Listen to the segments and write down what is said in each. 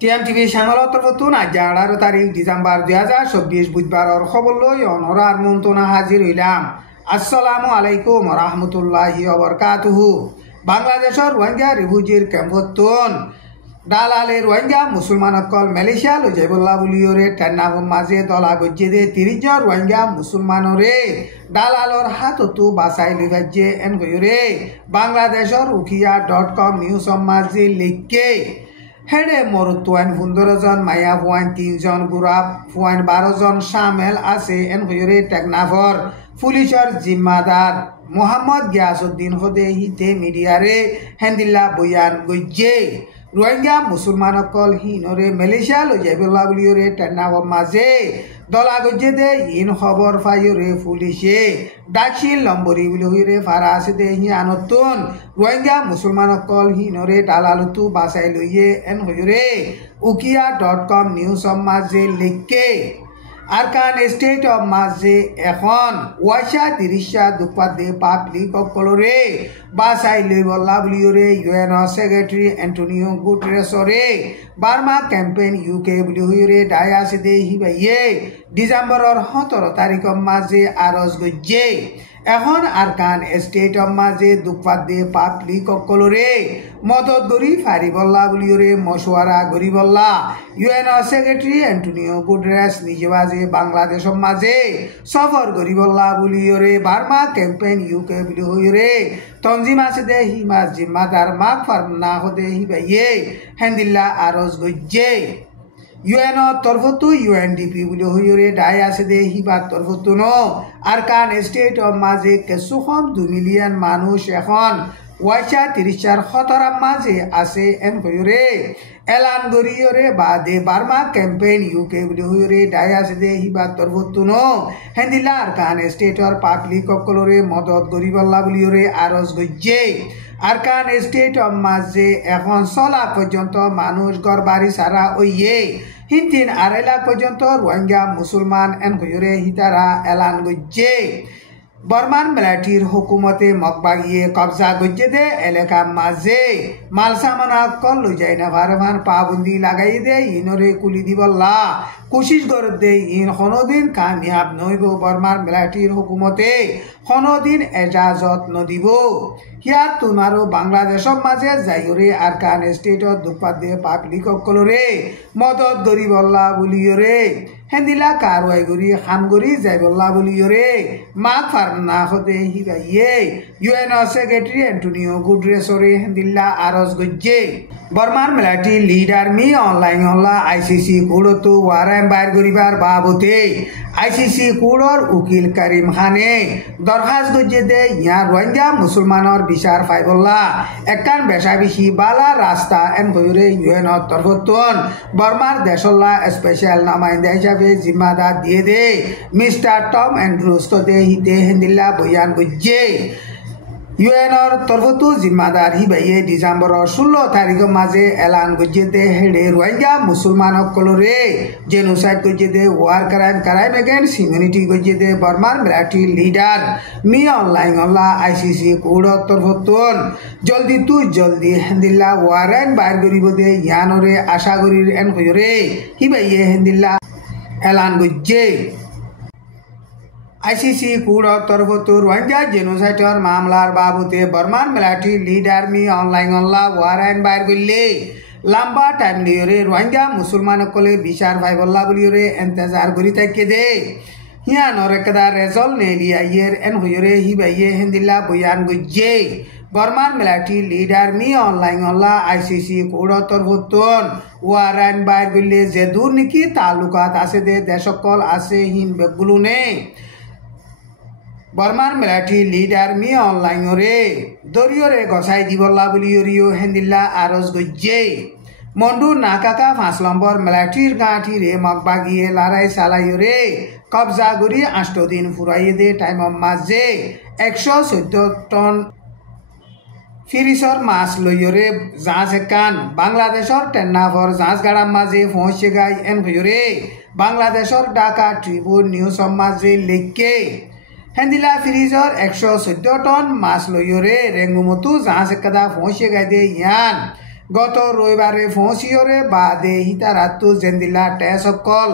টিএমটিভি সাংবাদিক তরফতুন আজ 18 তারিখ ডিসেম্বর 2024 বুধবারর খবর লই অনরার মন্তনা হাজির হইলাম। আসসালামু আলাইকুম রাহমাতুল্লাহি ওয়া বারাকাতুহু। বাংলাদেশের রোহিঙ্গা রিফিউজির ক্যাম্পতুন দালালে রোহিঙ্গা মুসলমানসকল মালয়েশিয়া লৈ যাইবলা বুলিওরে টেন্নাফর মাঝে দলা গজ্জে 30 জন রোহিঙ্গা মুসলমানরে দালালর হাততো বাঁচাই লৈ যাচ্ছে এন কইরে বাংলাদেশের উখিয়া.com নিউজৰ মাঝে লিখকে হেডে মরুতুয়ান 15 জন মায়া ফুয়ান 3 জন গুরাব ফুয়ান 12 জন সামেল আছে এন কইরে টেকনাফর পুলিশের জিম্মাদার মোহাম্মদ গিয়াসউদ্দিন খোদে হিতে মিডিয়ারে হেন্দিল্লা বয়ান গজ্জে রোহিঙ্গা মুসলমানসকল হিনরে মালয়েশিয়া লৈ যাইবলা বুলিওরে টেন্নাফর মাঝে দলা গজ্জে দে ইন খবর ফাইরে পুলিশে ডাকশিল লম্বরি বুলিওরে ফারা আছে দে হিয়ানতুন রোহিঙ্গা মুসলমানসকল হিনরে দালালতো বাঁচাই লইয়ে এন হইরে উখিয়া.com নিউজৰ মাঝে লিখকে আরকান স্টেট অফ মাঝে এখন ওয়াশা 30 দুপাদে পাবলিক অকলরে বাসাই লইবলা বুলিওরে ইউএন সেক্রেটারি অ্যান্টোনিও গুটেরেসরে বার্মা ক্যাম্পেইন ইউকে বুলিওরে ডায়াসে দে হিবাইয়ে ডিসেম্বরর 17 তাৰিখৰ মাঝে আরজ গজ্জে এখন আরকান স্টেট অফ মাঝে দুপাদে পাবলিক অকলরে মদত গরি ফারিবল্লা বুলিওরে মশওয়ারা গরিবল্লা ইউএন সেক্রেটারি অ্যান্টোনিও গুটেরেস নিজেবাজে বাংলাদেশের মাঝে সফর গরিবল্লা বুলিওরে বার্মা ক্যাম্পেইন ইউকে বুলিওরে তঞ্জিম আছে দে হিমা জিম্মাদার মাক ফারনা হদে হিবাইয়ে হেন্দিল্লা আরজ গজ্জে ইউএন তরফতু ইউএনডিপি বুলিওরে ডাই আছে দে হিবার তরফতু ন আরকান স্টেট অফ মাঝে কিছুক্ষণ 2 মিলিয়ন মানুষ এখন ওয়াশা 30 খতরার মাঝে আছে এন কইরে এলান গরিয়রে বাদে বার্মা ক্যাম্পেইন ইউকে বুলিওরে ডাই আছে দে হিবার তরফতু ন হেন্দিলা আরকান স্টেটর পাবলিক অকলরে মদত গরিবল্লা বুলিওরে আরজ গজ্জে আরকান স্টেট অফ মাঝে এখন 6 লাখ পর্যন্ত মানুষ ঘর বাড়ি সারা ওইয়ে হিন্তিন 2.5 লাখ পর্যন্ত রোহিঙ্গা মুসলমান এন কইরে হিতারা এলান গজ্জে বর্মান মিলিটারির হুকুমতে মকবাগিয়ে কবজা গজ্জে দে এলাকা মাঝে মালসামানা কল লই যায় না ভারমান পাবন্দি লাগাই দে ইনরে কুলি দিবল্লা কোশিশ করে দে ইন কোনোদিন কামিয়াব নইব বর্মান মিলিটারির হুকুমতে কোনোদিন এজাজত নদিব হিয়াত তোমারও বাংলাদেশের মাঝে যাইরে আরকান স্টেটর দুপাদে পাবলিক অকলরে মদত গরিবল্লা বুলিওরে হেন্দিলা কারওয়াই গরি খাম গরি যাইবল্লা বুলিওরে মাক ফারনা হদে হিবাইয়ে ইউএন সেক্রেটারি অ্যান্টোনিও গুটেরেসরে হেন্দিল্লা আরজ গজ্জে বর্মান মিলিটারি লিডার মি অনলাইন হল্লা আইসিসি কোডতো ওয়ারেন্ট বাইর করিবার বাবতে আইসিসি কোডর উকিল করিম খানে দরখাস্ত গজ্জে দে ইয়া রোহিঙ্গা মুসলমানর বিচার ফাইবল্লা একান বেশা বেশি বালা রাস্তা এন কইরে ইউএন তরফতুন বর্মার দেশল্লা স্পেশাল নামাইন্দা হিসাবে জিম্মাদার দিয়ে দে মিস্টার টম অ্যান্ড্রুস দে হিতে হেন্দিল্লা বয়ান গজ্জে ইউএনর তরফতু জিম্মাদার হিবাইয়ে ডিসেম্বরর 16 তাৰিখৰ মাঝে এলান গজ্জে দে হেডে রোহিঙ্গা মুসলমানসকলরে জেনোসাইড গজ্জে দে ওয়ার ক্রাইম এগেইনস্ট হিউম্যানিটি গজ্জে দে বর্মার মিলিটারি লিডার মি অনলাইন হল্লা আইসিসি কোডর তরফতুন জলদি হেন্দিল্লা ওয়ারেন্ট বাইর করিব দে ইয়ানরে আশা করির এন কইরে হিবাইয়ে হেন্দিল্লা এলান গজ্জে আইসিসি কোডর তরফতু রোহিঙ্গা জেনোসাইডর মামলার বাবতে Burman military leader Min Aung Hlaing হল্লা ওয়ারেন্ট বাইর করলে লম্বা টাইম লিওরে রোহিঙ্গা মুসলমানসকলে বিচার পাইবল্লা বুলিওরে এন্তেজার করি থাকে দে হিয়ানর একদা রেজল নেলিয়াইয়ের এন হইরে হিবাইয়ে হেন্দিল্লা বয়ান গজ্জে বর্মান মিলিটারি লিডার মি অনলাইন হল্লা আইসিসি কোডর তরফতুন ওয়ারেন্ট বাইর করলে যে দূর নাকি তালুকাত আছে দে দেশকল আছে হিন বেগুলো নে Burman military leader Min online রে দরিয়রে গসাই দিবল্লা বুলিওরিও হেন্দিল্লা আরজ গজ্জে মন্ডু নাকাকা 5 নম্বর মিলিটারির গাঁঠি রে মকবাগিয়ে লড়াই চালাইরে কবজা করি 8 দিন ফুরাইয়ে দে টাইমর মাঝে 114 টন ফিরিসর মাছ লইরে জাহাজ একান বাংলাদেশের টেন্নাফর জাহাজ গাড়ার মাঝে পৌঁছে গাই এন হইরে বাংলাদেশের ঢাকা ট্রিবিউন নিউজৰ মাঝে লিখকে হেন্দিলা ফ্রিজর 114 টন মাছ লইরে রেঙ্গুমতু জাহাজ একদা পৌঁছে গাই দে ইয়ান গত রবিবারে ফৌঁসিয়রে বাদে হিতারাত্তু জেন্দিলা টেসকল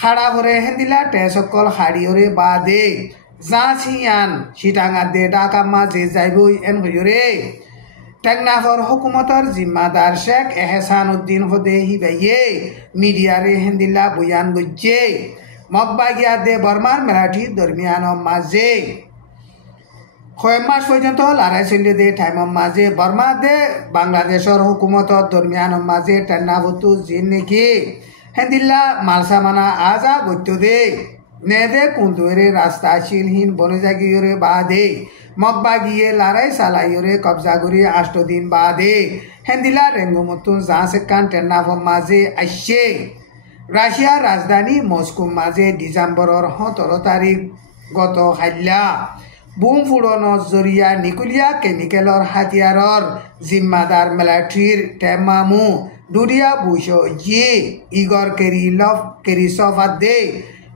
খাড়া হরে হেন্দিলা টেসকল হাড়িয়রে বাদে জাঁচিয়ান সিটাঙাদে ডাকা মাঝে যাইবই এন হইরে টেকনাফর হুকুমতর জিম্মাদার শেখ এহসান উদ্দিন হদে হিবাইয়ে মিডিয়ারে হেন্দিলা বয়ান গজ্জে মগবাগিয়া দে বর্মার মেলাটি দরমিয়ান মাঝে কয়েক মাস পর্যন্ত লড়াই চলি দে টাইম মাঝে বর্মা দে বাংলাদেশের হুকুমতর দরমিয়ান মাঝে টেন্নাভুতু জিন নাকি হেন্দিল্লা মালসামানা আজা গত্য দে নে দে কুন্দুরে রাস্তা শিলহীন বনজাগিয়রে বাদে মগবাগিয়ে লড়াই চালাইয়রে কবজা করি 8 দিন বাদে হেন্দিল্লা রেঙ্গুমতুন জাঁসেকান টেন্নাফর মাঝে আসছে রাশিয়ার রাজধানী মস্কো মাঝে ডিসেম্বরের 17 তারিখ গত হাইলা বুম ফুড়নৰ জৰিয়া নিকুলিয়া কেমিকেলৰ হাতিয়াৰৰ জিম্মাদার মিলিটারির টেমামু দুরিয়া বুশো জি ইগর কেরিসভ দে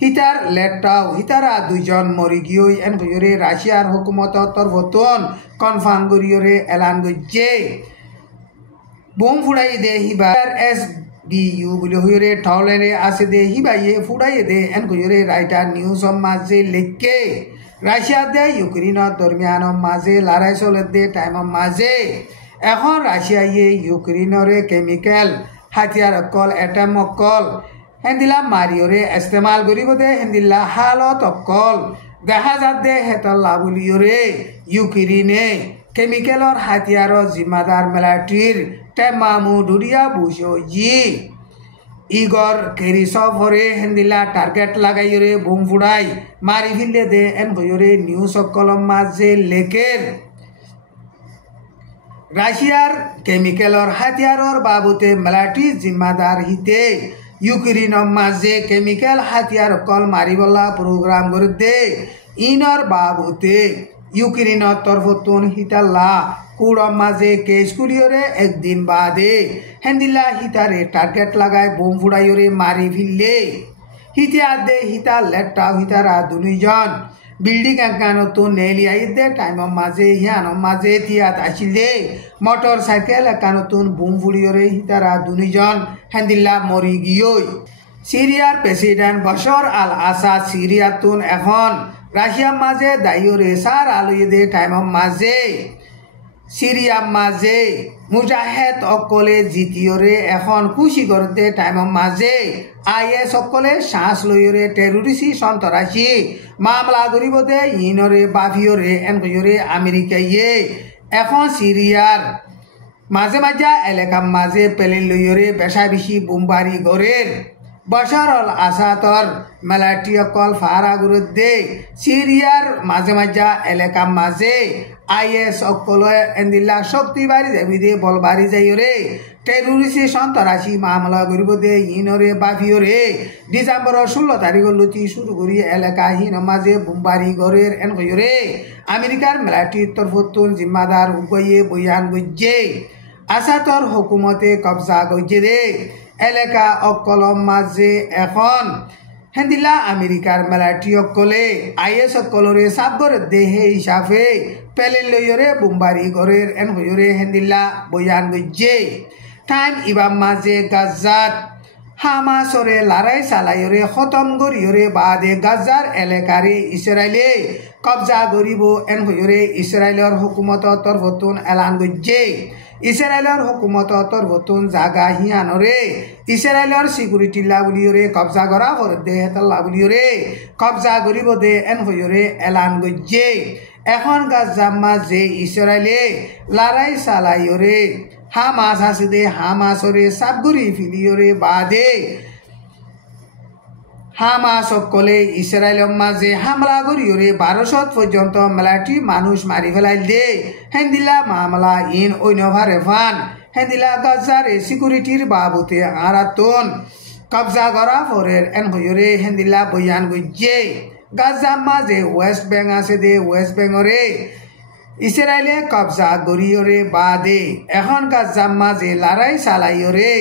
হিতার লেটাও হিতারা 2 জন মরি গিয়ে এন হইরে রাশিয়ার হুকুমত তরফতন কনফার্ম করিয়রে এলান গজ্জে বুম ফুড়াই দে হিবার SBU বলে হইরে ঠলেরে আছে দে হিবাইয়ে ফুড়াই দে এন হইরে রাইটার নিউজ মাঝে লেখকে রাশিয়া দে ইউক্রেনের দরমিয়ান মাঝে লড়াই চলে দে টাইম মাঝে এখন রাশিয়ায়ে ইউক্রেনরে কেমিক্যাল হাতিয়ার অকল এটম অকল হেন্দিলা মারিয়রে ইস্তেমাল করিব দে হেন্দিলা হালত অকল দেখা যাত দে হেতল্লা বুলিয়রে ইউক্রেনে কেমিক্যালর হাতিয়ারর জিম্মাদার মিলিটারির টেমামু দুরিয়া বুশো জি ইগর কেরিসভ হরে হেন্দিলা টার্গেট লাগাইরে বুম ফুড়াই মারি ফিলে দে এন হইরে নিউজ কলম মাঝে লেখের রাশিয়ার কেমিক্যালর হাতিয়ারর বাবুতে মিলিটারি জিম্মাদার হিতে ইউক্রেনের মাঝে কেমিক্যাল হাতিয়ার কল মারিবলা প্রোগ্রাম করে দে ইনর বাবুতে ইউক্রেনের তরফতুন হিতাল্লা কুড়ম মাঝে কেস কুলিয়রে একদিন বাদে হেন্দিল্লা হিতারে টার্গেট লাগায় বোম ফুড়াইয়রে মারি ফিললে হিতে আদে হিতা লেট্টা হিতারা 2 জন বিল্ডিং একানতো নেলিয়াই দে টাইম মাঝে হিয়ান মাঝে তিয়াত আসিলে মোটর সাইকেল একানতুন বোম ফুড়িয়রে হিতারা 2 জন হেন্দিল্লা মরি গিয়ই সিরিয়ার প্রেসিডেন্ট বশর আল আসাদ সিরিয়াতুন এখন রাশিয়ার মাঝে দায়রে সার আলুয়ে দে টাইম মাঝে সিরিয়া মাঝে মুজাহেদ অকলে জিতিয়রে এখন খুশি করতে টাইম মাঝে IS অকলে শ্বাস লইরে টেরোরিস্ট সন্ত্রাসী মামলা করিব দে ইনরে বাফিয়রে এনকয়রে আমেরিকায়ে এখন সিরিয়ার মাঝে মাঝে এলাকা মাঝে পেলে লইরে বেশা বেশি বোমবারি গড়ের বশর আল আসাদর মিলিটারি অকল ফারা গুরুদে সিরিয়ার মাঝে মাঝে এলাকা মাঝে IS অকল এন্দিল্লা শক্তি বাড়ি যাবি দে বল বাড়ি যাইরে টেরোরিস্ট সন্ত্রাসী মামলা করিব দে ইনরে বাফিয়রে ডিসেম্বরের 16 তারিখ লতি শুরু করি এলাকা হিন মাঝে বোমবারি গড়ের এন কইরে আমেরিকার মিলিটারি তরফতুন জিম্মাদার হুকয়ে বয়ান গজ্জে আসাদর হুকুমতে কবজা গজ্জে দে এলাকা অকলম মাঝে এখন হেন্দিলা আমেরিকার মিলিটারি অকলে IS অকলরে সাবগর দেহে হিসাবে পেলে লইরে বোমবারি গড়ের এন হইরে হেন্দিলা বয়ান গজ্জে টাইম ইবাম মাঝে গাজাত হামাসরে লড়াই চালাইরে খতম করিয়রে বাদে গাজার এলাকারে ইসরায়েলে কবজা করিব এন হইরে ইসরায়েলের হুকুমত তরফতুন এলান গজ্জে ইসরায়েলের হুকুমত তরফতুন জাগা হিয়ানরে ইসরায়েলের সিকিউরিটি লাবলিয়রে কবজা করা হর দে হেতাল্লা বলিয়রে কবজা করিব দে এন হইরে এলান গজ্জে এখন গাজা মাঝে ইসরায়েলে লড়াই চালাইরে হামাস আছে দে হামাসরে সাবগুরি ফিলিয়রে বাদে হামাস সকলে ইসরায়েলের মাঝে হামলা করিয়রে 1200 পর্যন্ত মিলিটারি মানুষ মারি ফেলাই দে হেন্দিলা মামলা ইন অন্যভারে ফান হেন্দিলা গাজারে সিকিউরিটির বাবুতে আরাতন কবজা করা ফরের এন হইরে হেন্দিলা বয়ান গজ্জে গাজা মাঝে ওয়েস্ট ব্যাংক আছে দে ওয়েস্ট ব্যাংকরে ইসরায়েলে কবজা করিয়রে বাদে এখন গাজা মাঝে লড়াই চালাইয়রে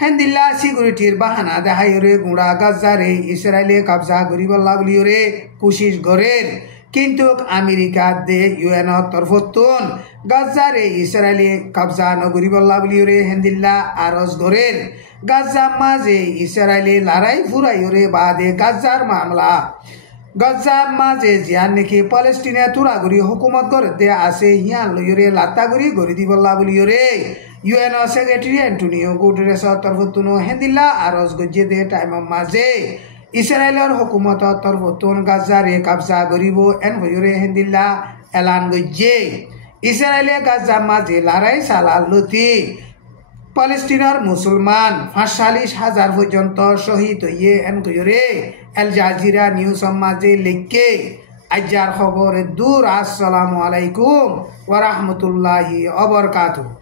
হেন্দিল্লা সিকিউরিটির বাহানা দেখাইরে গুড়া গাজারে ইসরায়েলে কবজা করিব লাগলিয়রে কোশিশ গড়ের কিন্তু আমেরিকা দে ইউএনর তরফতুন গাজারে ইসরায়েলি কবজা নগরী বল্লা বলিওরে হেন্দিল্লা আরজ ধরের গাজা মাঝে ইসরায়েলি লড়াই ফুরাইরে বাদে গাজার মামলা গাজা মাঝে জিয়ান নাকি পালেস্টিনে তুরাগুড়ি হুকুমত করতে আছে হিয়ান লইরে লাত্তাগুড়ি গড়ি দি বল্লা বলিওরে ইউএন সেক্রেটারি অ্যান্টোনিও গুটেরেসর তরফতুন হেন্দিল্লা আরজ গজ্জে দে টাইম মাঝে ইসরায়েলের হুকুমতর তরফতুন গাজারে কবজা গরিব এন হইরে হেন্দিল্লা এলান গজ্জে ইসরায়েলে গাজা মাঝে লড়াই চালালতি পালেস্টিনার মুসলমান ৪৫,০০০ পর্যন্ত শহীদ হইয়ে এন কইরে এল জাজিরা নিউজ মাঝে লিখকে আজ্জার খবর দূর। আসসালামু আলাইকুম ওয়া রাহমাতুল্লাহি ওয়া বারাকাতুহু।